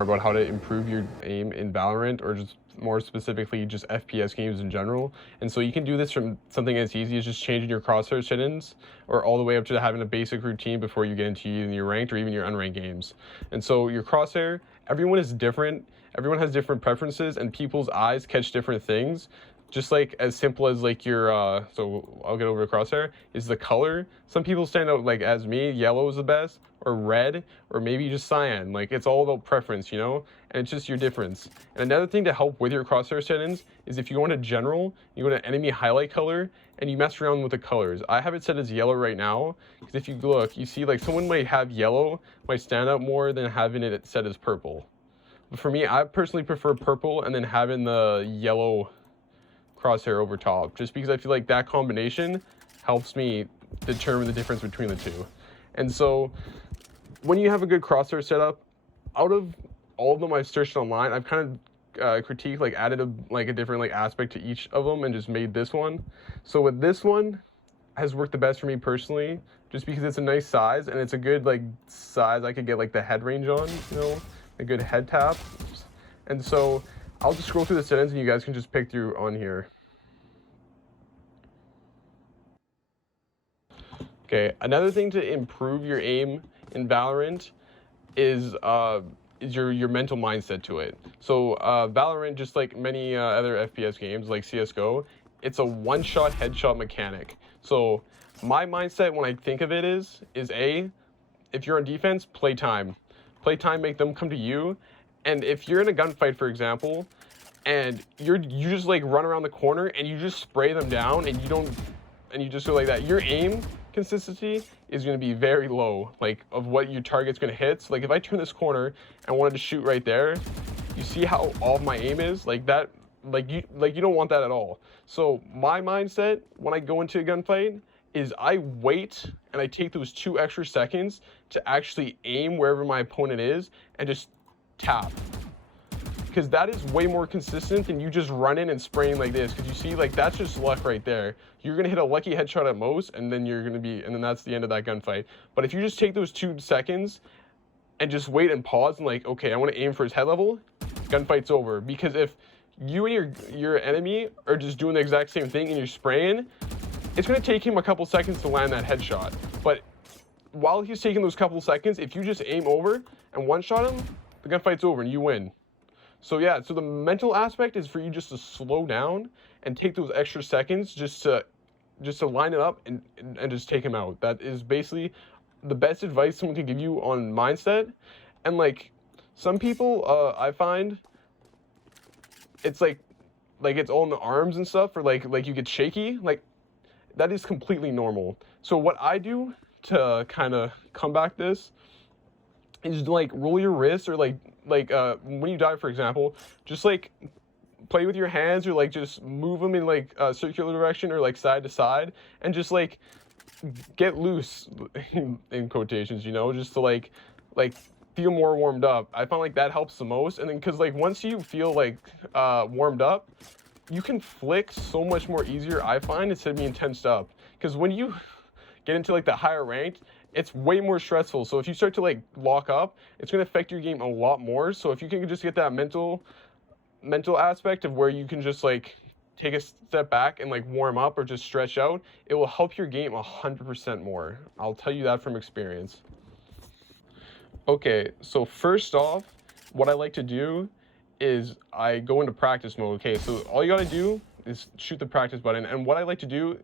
about how to improve your aim in Valorant, or just more specifically just FPS games in general. And so you can do this from something as easy as just changing your crosshair settings, or all the way up to having a basic routine before you get into either your ranked or even your unranked games. And so your crosshair, everyone is different, everyone has different preferences, and people's eyes catch different things. Just like as simple as like your so I'll get over the crosshair is the color. Some people stand out, like as me, yellow is the best, or red, or maybe just cyan. Like it's all about preference, you know, and it's just your difference. And another thing to help with your crosshair settings is if you go into general, you go to enemy highlight color, and you mess around with the colors. I have it set as yellow right now, because if you look, you see like someone might have yellow might stand out more than having it set as purple. But for me, I personally prefer purple and then having the yellow crosshair over top, just because I feel like that combination helps me determine the difference between the two. And so when you have a good crosshair setup, out of all of them I've searched online, I've kind of critiqued, like added a different like aspect to each of them and just made this one. So with this one has worked the best for me personally, just because it's a nice size and it's a good like size I could get like the head range on, you know, a good head tap. And so I'll just scroll through the settings and you guys can just pick through on here. Okay, another thing to improve your aim in Valorant is your mental mindset to it. So Valorant, just like many other FPS games like CSGO, it's a one-shot headshot mechanic. So my mindset when I think of it is A, if you're on defense, play time. Play time, make them come to you. And if you're in a gunfight, for example, and you just like run around the corner and you just spray them down and you just go like that, your aim consistency is going to be very low, like of what your target's going to hit. So like if I turn this corner and wanted to shoot right there, you see how off my aim is? Like that, like you don't want that at all. So my mindset when I go into a gunfight is I wait and I take those 2 extra seconds to actually aim wherever my opponent is and just tap. Because that is way more consistent than you just running and spraying like this. Because you see, like that's just luck right there. You're gonna hit a lucky headshot at most, and then and then that's the end of that gunfight. But if you just take those 2 seconds and just wait and pause and like, okay, I want to aim for his head level, gunfight's over. Because if you and your enemy are just doing the exact same thing and you're spraying, it's gonna take him a couple seconds to land that headshot. But while he's taking those couple seconds, if you just aim over and one-shot him, the gunfight's over and you win. So yeah, so the mental aspect is for you just to slow down and take those extra seconds just to line it up and just take him out. That is basically the best advice someone can give you on mindset. And like some people, I find it's like it's all in the arms and stuff, or like you get shaky. Like that is completely normal. So what I do to kind of combat this is like roll your wrists, or like when you dive, for example, just like play with your hands, or like just move them in like a circular direction or like side to side, and just like get loose in quotations, you know, just to like feel more warmed up. I find like that helps the most. And then because like once you feel like warmed up, you can flick so much more easier, I find, instead of being tensed up. Because when you get into like the higher ranked, it's way more stressful. So if you start to like lock up, it's going to affect your game a lot more. So if you can just get that mental aspect of where you can just like take a step back and like warm up or just stretch out, it will help your game 100% more. I'll tell you that from experience. Okay, so first off, what I like to do is I go into practice mode. Okay, so all you got to do is shoot the practice button. And what I like to do,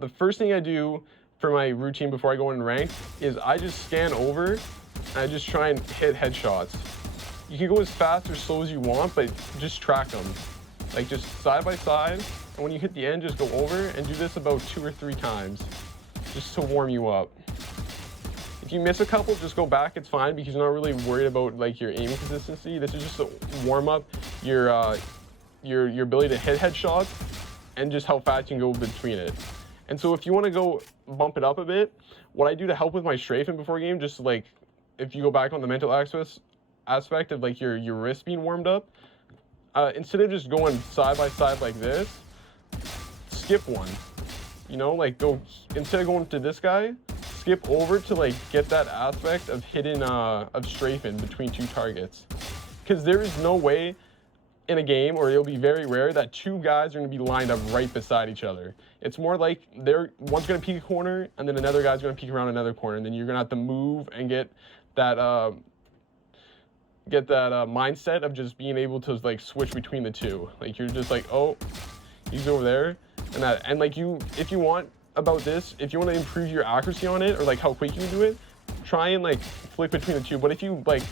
the first thing I do for my routine before I go in ranked is I just scan over and I just try and hit headshots. You can go as fast or slow as you want, but just track them. Like just side by side, and when you hit the end, just go over and do this about 2 or 3 times, just to warm you up. If you miss a couple, just go back, it's fine, because you're not really worried about like your aiming consistency. This is just to warm up your ability to hit headshots and just how fast you can go between it. And so if you want to go bump it up a bit, what I do to help with my strafing before game, just like if you go back on the mental aspect of like your wrist being warmed up, instead of just going side by side like this, skip one. You know, like go, instead of going to this guy, skip over to like get that aspect of hidden of strafing between 2 targets. because there is no way in a game, or it'll be very rare, that two guys are going to be lined up right beside each other. It's more like one's going to peek a corner, and then another guy's going to peek around another corner, and then you're going to have to move and get that mindset of just being able to like switch between the two. Like you're just like, oh, he's over there, and like if you want about this, if you want to improve your accuracy on it, or like how quick you can do it, try and like flick between the two. But if you like,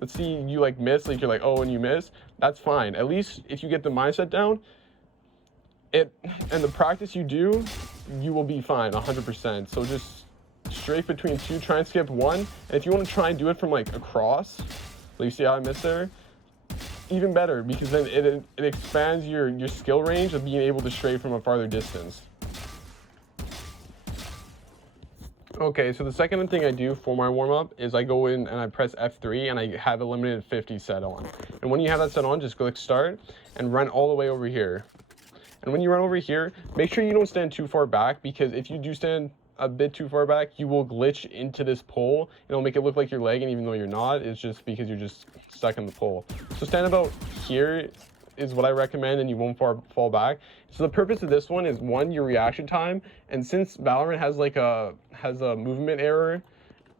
let's see, you like miss, like you're like, oh, and you miss, that's fine. At least if you get the mindset down, and the practice you do, you will be fine 100%. So just straight between two, try and skip one. And if you want to try and do it from like across, like you see how I missed there, even better, because then it expands your skill range of being able to stray from a farther distance. Okay, so the second thing I do for my warm-up is I go in and I press F3 and I have a limited 50 set on. And when you have that set on, just click start and run all the way over here. And when you run over here, make sure you don't stand too far back, because if you do stand a bit too far back, you will glitch into this pole. It'll make it look like you're lagging even though you're not. It's just because you're just stuck in the pole. So stand about here is what I recommend, and you won't fall back. So the purpose of this one is, one, your reaction time, and since Valorant has like a movement error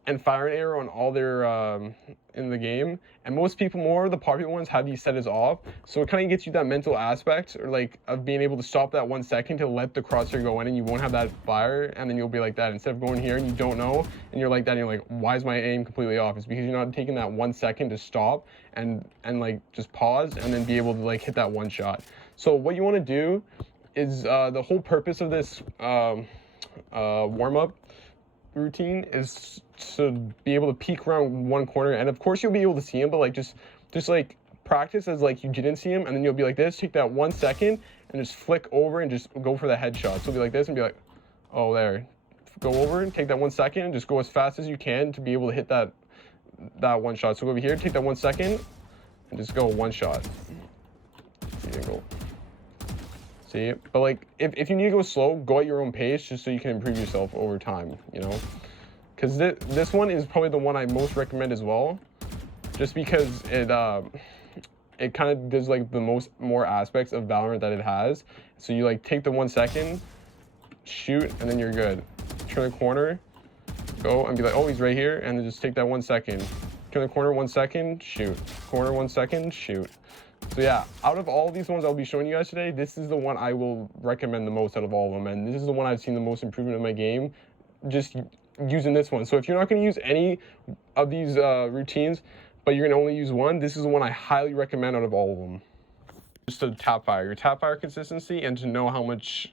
and firing error on all their in the game, and most people, more of the popular ones, have these set as off, so it kind of gets you that mental aspect, or like of being able to stop that 1 second to let the crosshair go in, and you won't have that fire, and then you'll be like that instead of going here and you don't know and you're like that and you're like, why is my aim completely off? It's because you're not taking that 1 second to stop and like just pause and then be able to like hit that one shot. So what you want to do is the whole purpose of this warm-up routine is to be able to peek around one corner, and of course you'll be able to see him, but like just like practice as like you didn't see him, and then you'll be like this, take that 1 second and just flick over and just go for the headshot. So be like this and be like, oh, there, go over and take that 1 second and just go as fast as you can to be able to hit that one shot. So go over here, take that 1 second and just go one shot. See, but like if you need to go slow, go at your own pace, just so you can improve yourself over time, you know, because this one is probably the one I most recommend as well, just because it kind of does like the more aspects of Valorant that it has. So you like take the 1 second, shoot, and then you're good. Turn the corner, go and be like, oh, he's right here, and then just take that 1 second. Turn the corner, 1 second, shoot. Corner, 1 second, shoot. So yeah, out of all these ones I'll be showing you guys today, this is the one I will recommend the most out of all of them, and this is the one I've seen the most improvement in my game, just using this one. So if you're not going to use any of these routines, but you're going to only use one, this is the one I highly recommend out of all of them. Just to tap fire, your tap fire consistency, and to know how much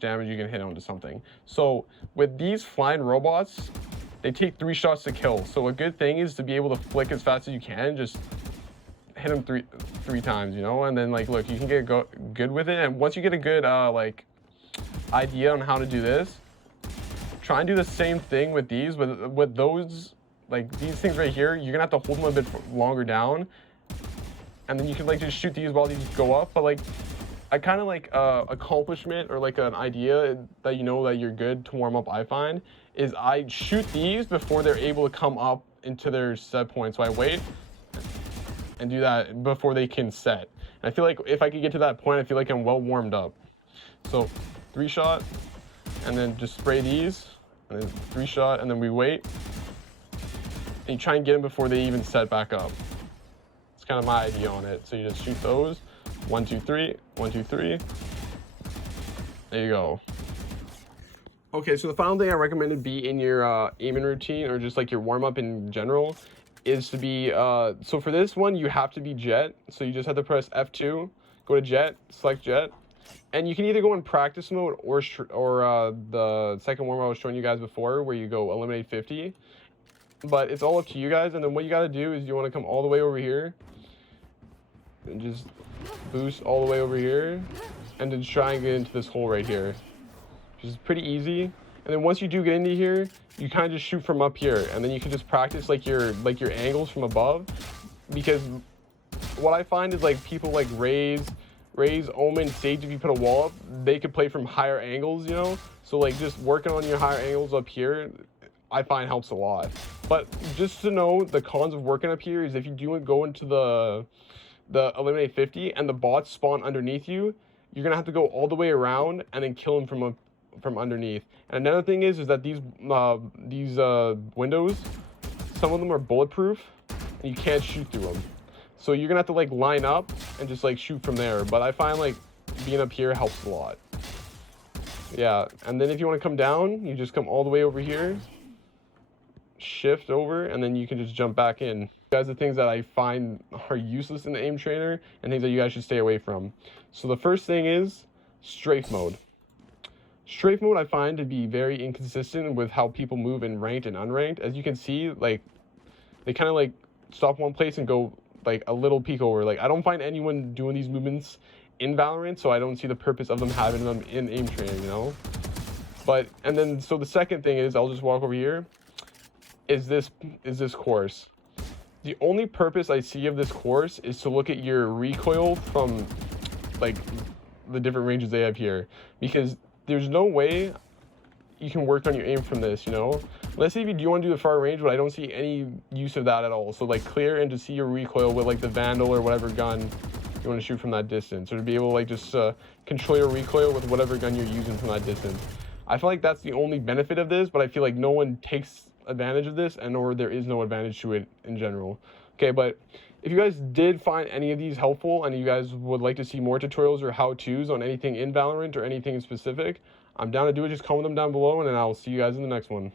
damage you can hit onto something. So with these flying robots, they take 3 shots to kill. So a good thing is to be able to flick as fast as you can, just hit them three times, you know, and then like, look, you can get good with it. And once you get a good like idea on how to do this, try and do the same thing with these. With those, like these things right here, you're gonna have to hold them a bit longer down, and then you can like just shoot these while these go up. But like, I kind of like accomplishment, or like an idea that you know that you're good to warm up, I find, is I shoot these before they're able to come up into their set point. So I wait and do that before they can set. And I feel like if I could get to that point, I feel like I'm well warmed up. So 3 shot, and then just spray these, and then 3 shot, and then we wait. And you try and get them before they even set back up. It's kind of my idea on it. So you just shoot those, 1, 2, 3, 1, 2, 3. There you go. Okay, so the final thing I recommend to be in your aiming routine, or just like your warm up in general, is to be, so for this one, you have to be jet. So you just have to press F2, go to jet, select jet. And you can either go in practice mode or the second warm I was showing you guys before, where you go eliminate 50. But it's all up to you guys. And then what you got to do is you want to come all the way over here and just boost all the way over here, and then try and get into this hole right here, which is pretty easy. And then once you do get into here, you kind of just shoot from up here, and then you can just practice like your angles from above. Because what I find is like people like Raze, Omen, Sage, if you put a wall up, they could play from higher angles, you know. So like just working on your higher angles up here, I find helps a lot. But just to know, the cons of working up here is if you do go into the eliminate 50 and the bots spawn underneath you, you're gonna have to go all the way around and then kill them from underneath. And another thing is that these windows, some of them are bulletproof and you can't shoot through them. So you're gonna have to like line up and just like shoot from there. But I find like being up here helps a lot. Yeah, and then if you want to come down, you just come all the way over here, shift over, and then you can just jump back in. Guys, the things that I find are useless in the aim trainer and things that you guys should stay away from. So the first thing is strafe mode. Strafe mode I find to be very inconsistent with how people move in ranked and unranked. As you can see, like they kind of like stop one place and go like a little peek over. Like I don't find anyone doing these movements in Valorant, so I don't see the purpose of them having them in aim training, you know. But and then so the second thing is, I'll just walk over here, is this course. The only purpose I see of this course is to look at your recoil from like the different ranges they have here, because there's no way you can work on your aim from this, you know. Let's say if you do want to do the far range, but I don't see any use of that at all. So like clear and to see your recoil with like the Vandal or whatever gun you want to shoot from that distance, or to be able to like just control your recoil with whatever gun you're using from that distance. I feel like that's the only benefit of this, but I feel like no one takes advantage of this, and or there is no advantage to it in general. Okay, but if you guys did find any of these helpful and you guys would like to see more tutorials or how-tos on anything in Valorant or anything in specific, I'm down to do it. Just comment them down below, and then I'll see you guys in the next one.